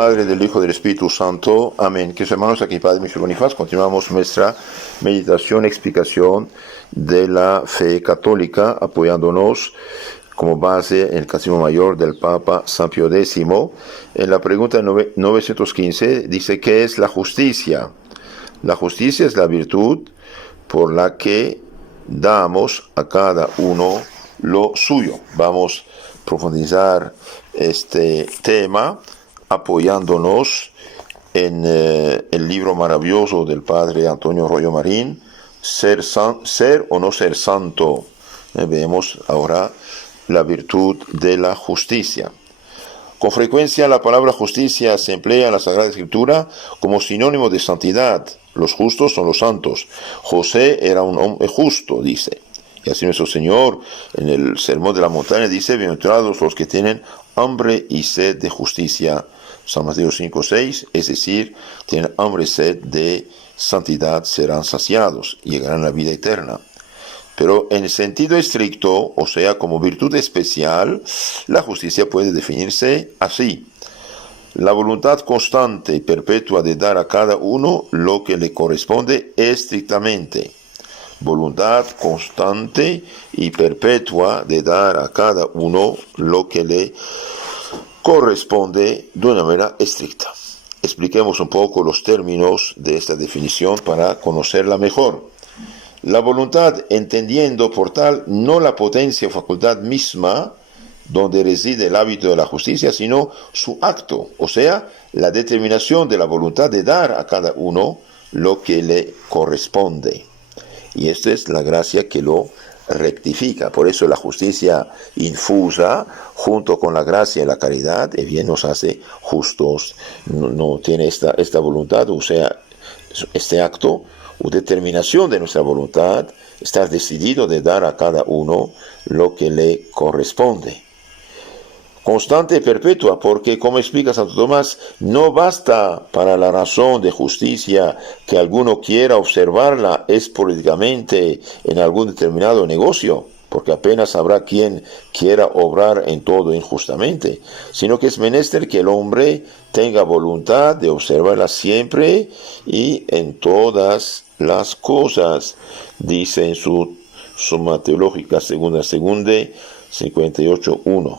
Padre, del Hijo y del Espíritu Santo. Amén. Que hermanos, aquí Padre Michel Bonifaz, continuamos nuestra meditación, explicación de la fe católica, apoyándonos como base en el Catecismo Mayor del Papa San Pío X. En la pregunta 915 dice, ¿qué es la justicia? La justicia es la virtud por la que damos a cada uno lo suyo. Vamos a profundizar este tema apoyándonos en el libro maravilloso del padre Antonio Royo Marín, Ser o no ser santo. Vemos ahora la virtud de la justicia. Con frecuencia la palabra justicia se emplea en la Sagrada Escritura como sinónimo de santidad. Los justos son los santos. José era un hombre justo, dice. Y así nuestro Señor en el Sermón de la Montaña dice, bienaventurados los que tienen hambre y sed de justicia. San Mateo 5:6, es decir, tienen hambre y sed de santidad, serán saciados y llegarán a la vida eterna. Pero en sentido estricto, o sea, como virtud especial, la justicia puede definirse así: la voluntad constante y perpetua de dar a cada uno lo que le corresponde estrictamente. Voluntad constante y perpetua de dar a cada uno lo que le corresponde de una manera estricta. Expliquemos un poco los términos de esta definición para conocerla mejor. La voluntad, entendiendo por tal no la potencia o facultad misma donde reside el hábito de la justicia, sino su acto, o sea, la determinación de la voluntad de dar a cada uno lo que le corresponde. Y esta es la gracia que lo rectifica. Por eso la justicia infusa, junto con la gracia y la caridad, bien nos hace justos. No tiene esta voluntad, o sea, este acto o determinación de nuestra voluntad, estar decidido de dar a cada uno lo que le corresponde. Constante y perpetua, porque, como explica Santo Tomás, no basta para la razón de justicia que alguno quiera observarla esporádicamente en algún determinado negocio, porque apenas habrá quien quiera obrar en todo injustamente, sino que es menester que el hombre tenga voluntad de observarla siempre y en todas las cosas, dice en su Suma Teológica segunda 58.1.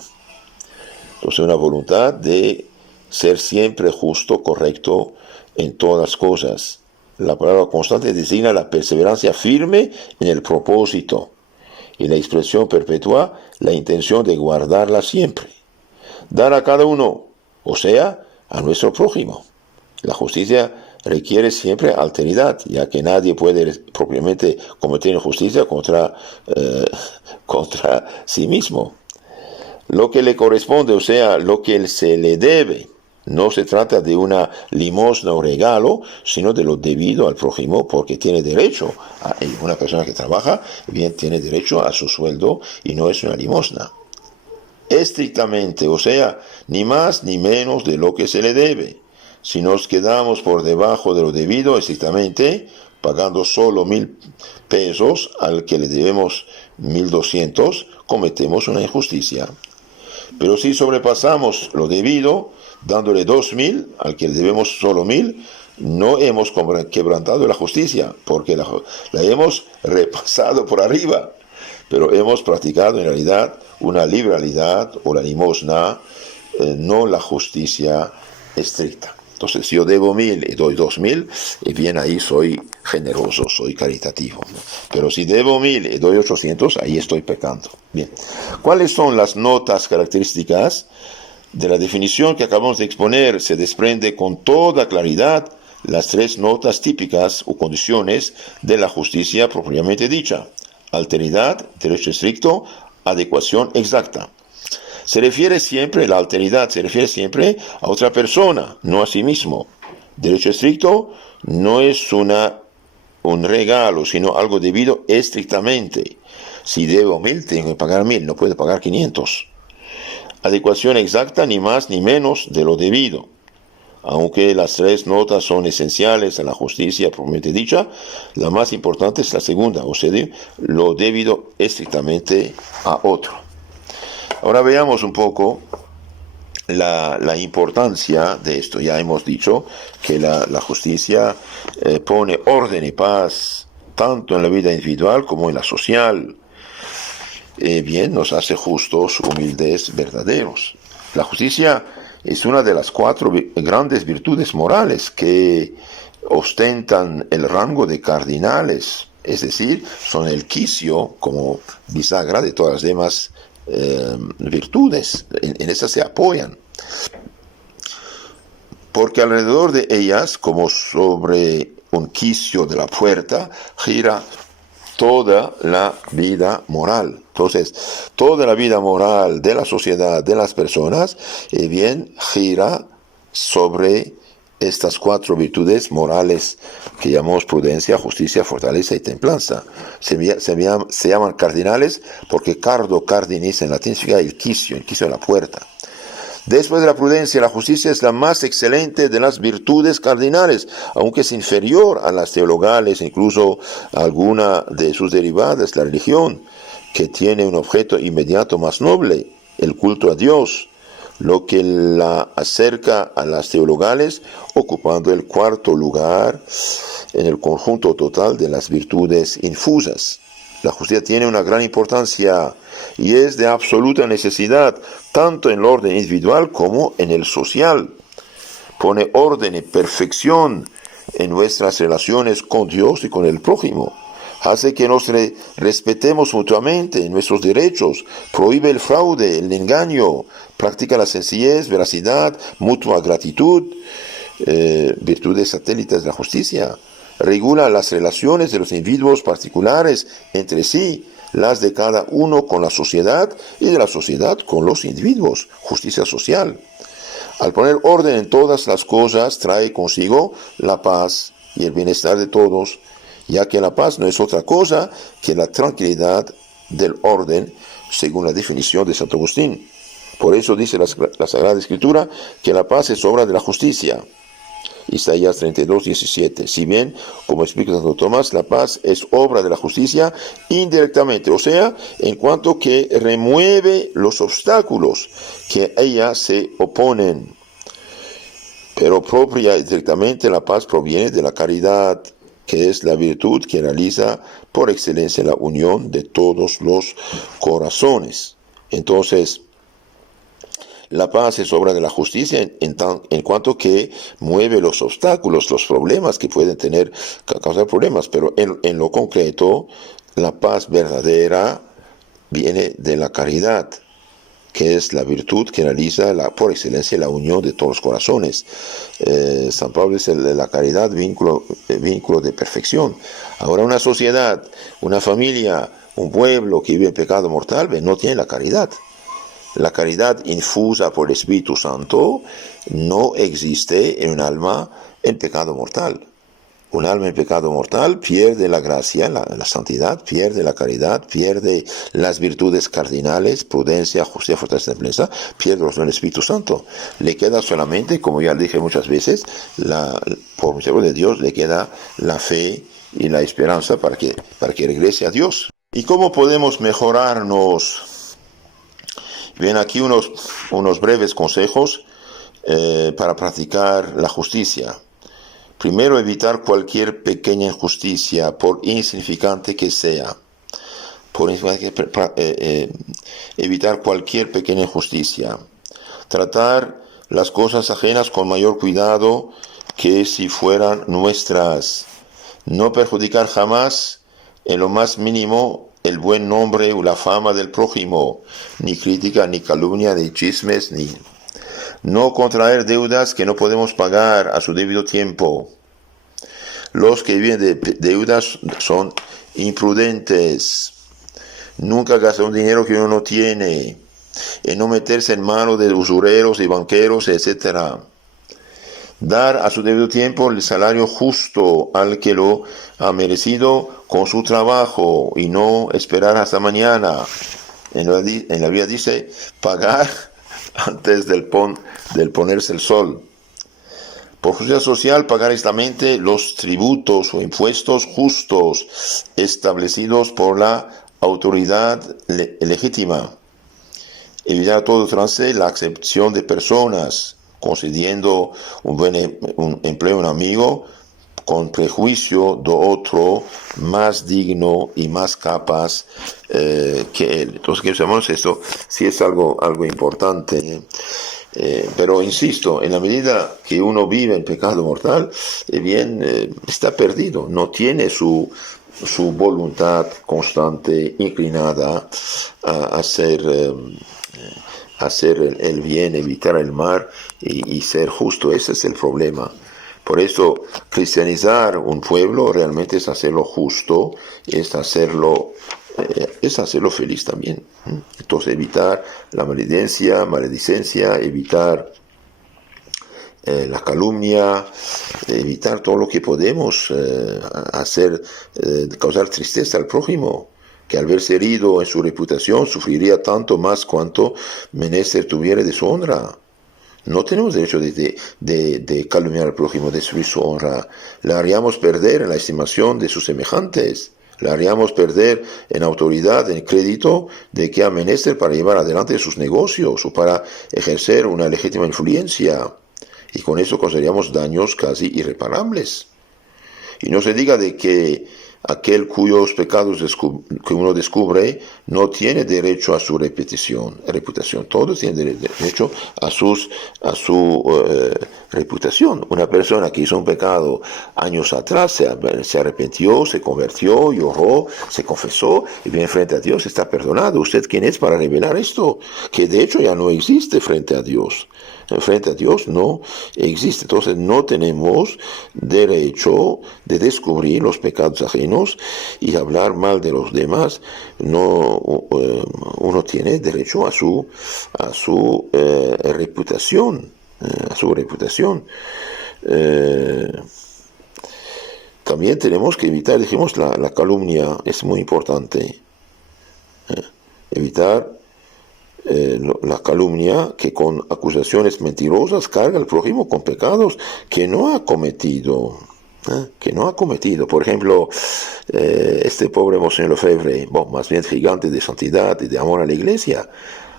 Entonces, una voluntad de ser siempre justo, correcto en todas las cosas. La palabra constante designa la perseverancia firme en el propósito, y la expresión perpetua, la intención de guardarla siempre. Dar a cada uno, o sea, a nuestro prójimo. La justicia requiere siempre alteridad, ya que nadie puede propiamente cometer injusticia contra sí mismo. Lo que le corresponde, o sea, lo que se le debe, no se trata de una limosna o regalo, sino de lo debido al prójimo, porque tiene derecho. Una persona que trabaja, bien, tiene derecho a su sueldo y no es una limosna. Estrictamente, o sea, ni más ni menos de lo que se le debe. Si nos quedamos por debajo de lo debido, estrictamente, pagando solo 1,000 pesos al que le debemos 1,200, cometemos una injusticia. Pero si sobrepasamos lo debido, dándole 2,000 al que le debemos solo 1,000, no hemos quebrantado la justicia, porque la hemos repasado por arriba, pero hemos practicado en realidad una liberalidad o la limosna, no la justicia estricta. Entonces, si yo debo 1,000 y doy 2,000, y bien, ahí soy generoso, soy caritativo. Pero si debo 1,000 y doy 800, ahí estoy pecando. Bien, ¿cuáles son las notas características? De la definición que acabamos de exponer se desprende con toda claridad las 3 notas típicas o condiciones de la justicia propiamente dicha: alteridad, derecho estricto, adecuación exacta. La alteridad se refiere siempre a otra persona, no a sí mismo. Derecho estricto no es un regalo, sino algo debido estrictamente. Si debo 1,000, tengo que pagar 1,000, no puedo pagar 500. Adecuación exacta, ni más ni menos de lo debido. Aunque las 3 notas son esenciales en la justicia propiamente dicha, la más importante es la segunda, o sea, lo debido estrictamente a otro. Ahora veamos un poco la importancia de esto. Ya hemos dicho que la justicia pone orden y paz tanto en la vida individual como en la social. Bien, nos hace justos, humildes, verdaderos. La justicia es una de las 4 grandes virtudes morales que ostentan el rango de cardinales, es decir, son el quicio como bisagra de todas las demás virtudes. En esas se apoyan. Porque alrededor de ellas, como sobre un quicio de la puerta, gira toda la vida moral. Entonces, toda la vida moral de la sociedad, de las personas, bien, gira sobre estas 4 virtudes morales que llamamos prudencia, justicia, fortaleza y templanza. Se llaman cardinales porque cardo, cardinis en latín significa el quicio de la puerta. Después de la prudencia, la justicia es la más excelente de las virtudes cardinales, aunque es inferior a las teologales, incluso a alguna de sus derivadas, la religión, que tiene un objeto inmediato más noble, el culto a Dios, lo que la acerca a las teologales, ocupando el 4º lugar en el conjunto total de las virtudes infusas. La justicia tiene una gran importancia y es de absoluta necesidad, tanto en el orden individual como en el social. Pone orden y perfección en nuestras relaciones con Dios y con el prójimo. Hace que nos respetemos mutuamente en nuestros derechos, prohíbe el fraude, el engaño, practica la sencillez, veracidad, mutua gratitud, virtudes satélites de la justicia. Regula las relaciones de los individuos particulares entre sí, las de cada uno con la sociedad y de la sociedad con los individuos, justicia social. Al poner orden en todas las cosas, trae consigo la paz y el bienestar de todos, ya que la paz no es otra cosa que la tranquilidad del orden, según la definición de Santo Agustín. Por eso dice la Sagrada Escritura que la paz es obra de la justicia. Isaías 32, 17. Si bien, como explica Santo Tomás, la paz es obra de la justicia indirectamente, o sea, en cuanto que remueve los obstáculos que a ella se oponen. Pero propia y directamente la paz proviene de la caridad, que es la virtud que realiza por excelencia la unión de todos los corazones. Entonces, la paz es obra de la justicia en cuanto que mueve los obstáculos, los problemas que pueden causar problemas, pero en lo concreto, la paz verdadera viene de la caridad, que es la virtud que realiza por excelencia la unión de todos los corazones. San Pablo dice la caridad, vínculo de perfección. Ahora una sociedad, una familia, un pueblo que vive en pecado mortal, no tiene la caridad. La caridad infusa por el Espíritu Santo no existe en un alma en pecado mortal. Un alma en pecado mortal pierde la gracia, la santidad, pierde la caridad, pierde las virtudes cardinales, prudencia, justicia, fortaleza y templanza, pierde los dones del Espíritu Santo. Le queda solamente, como ya dije muchas veces, por misericordia de Dios, le queda la fe y la esperanza para que regrese a Dios. ¿Y cómo podemos mejorarnos? Bien, aquí unos breves consejos para practicar la justicia. Primero, evitar cualquier pequeña injusticia, por insignificante que sea. Evitar cualquier pequeña injusticia. Tratar las cosas ajenas con mayor cuidado que si fueran nuestras. No perjudicar jamás, en lo más mínimo, el buen nombre o la fama del prójimo, ni crítica, ni calumnia, ni chismes, ni... No contraer deudas que no podemos pagar a su debido tiempo. Los que viven de deudas son imprudentes. Nunca gastar un dinero que uno no tiene. Y no meterse en manos de usureros y banqueros, etc. Dar a su debido tiempo el salario justo al que lo ha merecido con su trabajo y no esperar hasta mañana. En la Biblia dice pagar antes del ponerse el sol. Por justicia social, pagar justamente los tributos o impuestos justos establecidos por la autoridad legítima. Evitar todo trance la acepción de personas, concediendo un buen un empleo a un amigo con prejuicio de otro más digno y más capaz que él. Entonces, que sabemos esto, sí es algo importante. Pero insisto, en la medida que uno vive en pecado mortal, está perdido, no tiene su voluntad constante, inclinada a hacer el bien, evitar el mal y ser justo. Ese es el problema. Por eso, cristianizar un pueblo realmente es hacerlo justo, es hacerlo feliz también. Entonces, evitar la maledicencia, evitar la calumnia, evitar todo lo que podemos causar tristeza al prójimo, que al verse herido en su reputación sufriría tanto más cuanto menester tuviera de su honra. No tenemos derecho de calumniar al prójimo, de destruir su honra. La haríamos perder en la estimación de sus semejantes. La haríamos perder en autoridad, en crédito de que ha menester para llevar adelante sus negocios o para ejercer una legítima influencia. Y con eso causaríamos daños casi irreparables. Y no se diga de que aquel cuyos pecados que uno descubre no tiene derecho a su reputación. Todos tienen derecho a su reputación. Una persona que hizo un pecado años atrás se arrepintió, se convirtió, lloró, se confesó y viene frente a Dios, está perdonado. ¿Usted quién es para revelar esto? Que de hecho ya no existe frente a Dios. Frente a Dios no existe. Entonces no tenemos derecho de descubrir los pecados ajenos y hablar mal de los demás. Uno tiene derecho a su reputación. También tenemos que evitar, dijimos, la calumnia es muy importante. Evitar la calumnia, que con acusaciones mentirosas carga al prójimo con pecados que no ha cometido. Por ejemplo, este pobre Monseñor Lefebvre, más bien gigante de santidad y de amor a la iglesia,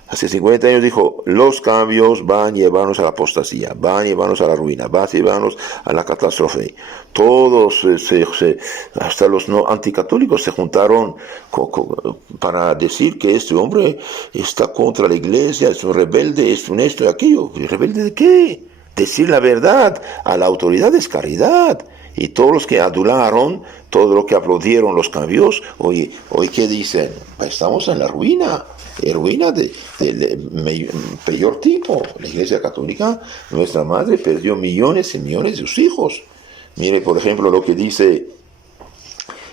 hace 50 años dijo: los cambios van a llevarnos a la apostasía, van a llevarnos a la ruina, van a llevarnos a la catástrofe. Todos, hasta los no anticatólicos, se juntaron para decir que este hombre está contra la iglesia, es un rebelde, es un esto y aquello. ¿Rebelde de qué? Decir la verdad a la autoridad es caridad. Y todos los que adularon, todos los que aplaudieron los cambios, hoy ¿qué dicen? Estamos en la ruina. Ruina de peor tipo. La Iglesia Católica, nuestra madre, perdió millones y millones de sus hijos. Mire, por ejemplo, lo que dice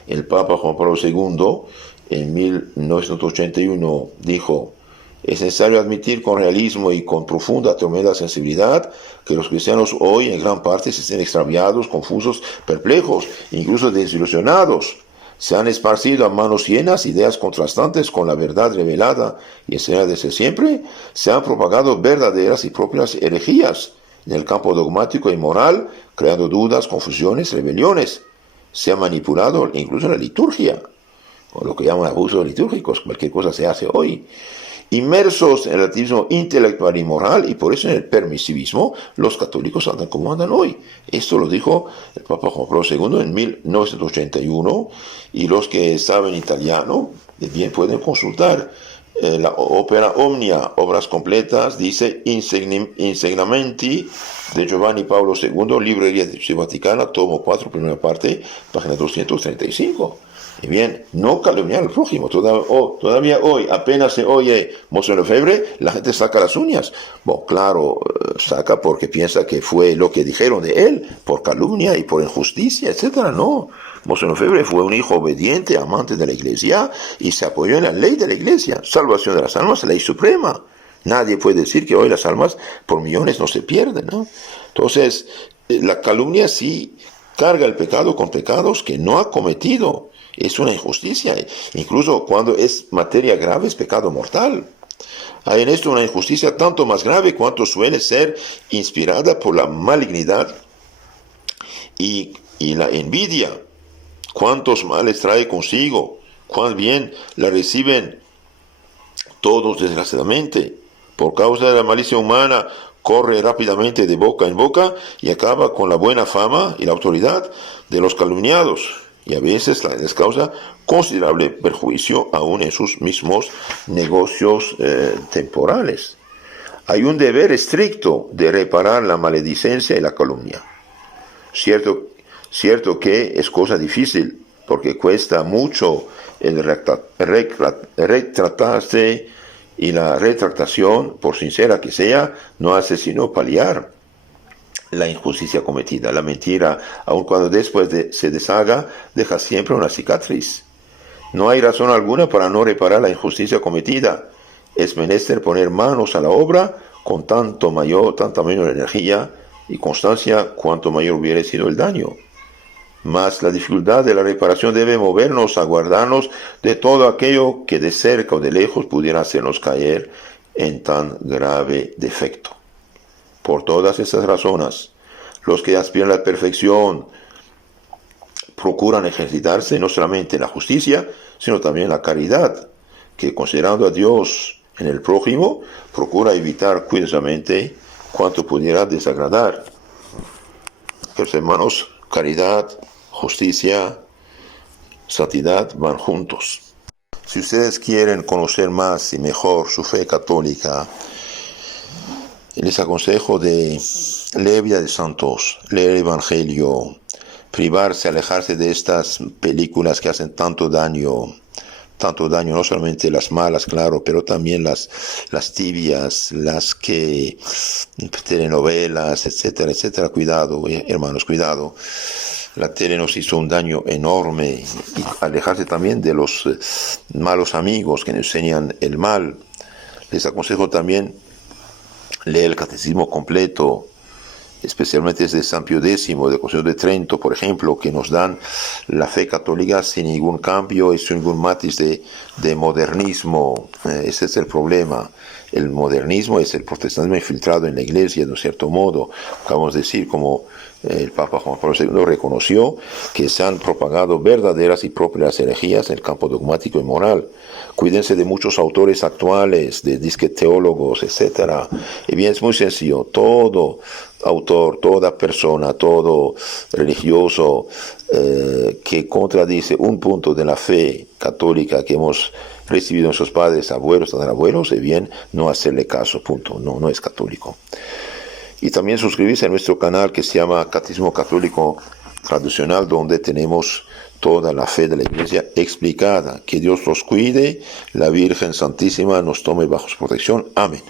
el Papa Juan Pablo II en 1981. Dijo: es necesario admitir con realismo y con profunda, tremenda sensibilidad que los cristianos hoy en gran parte se estén extraviados, confusos, perplejos, incluso desilusionados. Se han esparcido a manos llenas ideas contrastantes con la verdad revelada y enseñada desde siempre. Se han propagado verdaderas y propias herejías en el campo dogmático y moral, creando dudas, confusiones, rebeliones. Se ha manipulado incluso la liturgia, o lo que llaman abusos litúrgicos. Cualquier cosa se hace hoy. Inmersos en el relativismo intelectual y moral, y por eso en el permisivismo, los católicos andan como andan hoy. Esto lo dijo el Papa Juan Pablo II en 1981, y los que saben italiano bien pueden consultar la ópera Omnia, obras completas, dice Insegnamenti de Giovanni Paolo II, Librería de Vaticana, tomo 4, primera parte, página 235. Y bien, no calumniar al prójimo. Todavía hoy apenas se oye Monseñor Lefebvre, la gente saca las uñas. Claro, saca porque piensa que fue lo que dijeron de él, por calumnia y por injusticia, etcétera. No, Monseñor Lefebvre fue un hijo obediente, amante de la iglesia, y se apoyó en la ley de la iglesia. Salvación de las almas, ley suprema. Nadie puede decir que hoy las almas por millones no se pierden, ¿no? Entonces, la calumnia sí carga el pecado con pecados que no ha cometido. Es una injusticia, incluso cuando es materia grave, es pecado mortal. Hay en esto una injusticia tanto más grave cuanto suele ser inspirada por la malignidad y la envidia. Cuántos males trae consigo, cuán bien la reciben Todos, desgraciadamente, por causa de la malicia humana, corre rápidamente de boca en boca y acaba con la buena fama y la autoridad de los calumniados. Y a veces les causa considerable perjuicio aún en sus mismos negocios temporales. Hay un deber estricto de reparar la maledicencia y la calumnia. Cierto que es cosa difícil, porque cuesta mucho el retratarse, y la retractación, por sincera que sea, no hace sino paliar la injusticia cometida. La mentira, aun cuando después se deshaga, deja siempre una cicatriz. No hay razón alguna para no reparar la injusticia cometida. Es menester poner manos a la obra con tanta mayor energía y constancia cuanto mayor hubiera sido el daño. Mas la dificultad de la reparación debe movernos a guardarnos de todo aquello que de cerca o de lejos pudiera hacernos caer en tan grave defecto. Por todas estas razones, los que aspiran a la perfección procuran ejercitarse no solamente en la justicia, sino también en la caridad, que considerando a Dios en el prójimo, procura evitar cuidadosamente cuanto pudiera desagradar. Los hermanos, caridad, justicia, santidad van juntos. Si ustedes quieren conocer más y mejor su fe católica, les aconsejo de leer vida de santos, leer el Evangelio, privarse, alejarse de estas películas que hacen tanto daño, no solamente las malas, claro, pero también las tibias, las que telenovelas, etcétera, etcétera. Cuidado, hermanos, cuidado. La tele nos hizo un daño enorme, y alejarse también de los malos amigos que nos enseñan el mal. Les aconsejo también leer el Catecismo completo, especialmente desde San Pío X, del Concilio de Trento, por ejemplo, que nos dan la fe católica sin ningún cambio y sin ningún matiz de modernismo. Ese es el problema. El modernismo es el protestantismo infiltrado en la Iglesia, de un cierto modo. Acabamos de decir, como el Papa Juan Pablo II reconoció, que se han propagado verdaderas y propias herejías en el campo dogmático y moral. Cuídense de muchos autores actuales, de disque teólogos, etc. Y bien, es muy sencillo. Todo autor, toda persona, todo religioso que contradice un punto de la fe católica que hemos recibido nuestros padres, abuelos, tatarabuelos, es bien no hacerle caso, punto. No es católico. Y también suscribirse a nuestro canal que se llama Catecismo Católico Tradicional, donde tenemos toda la fe de la Iglesia explicada. Que Dios los cuide, la Virgen Santísima nos tome bajo su protección. Amén.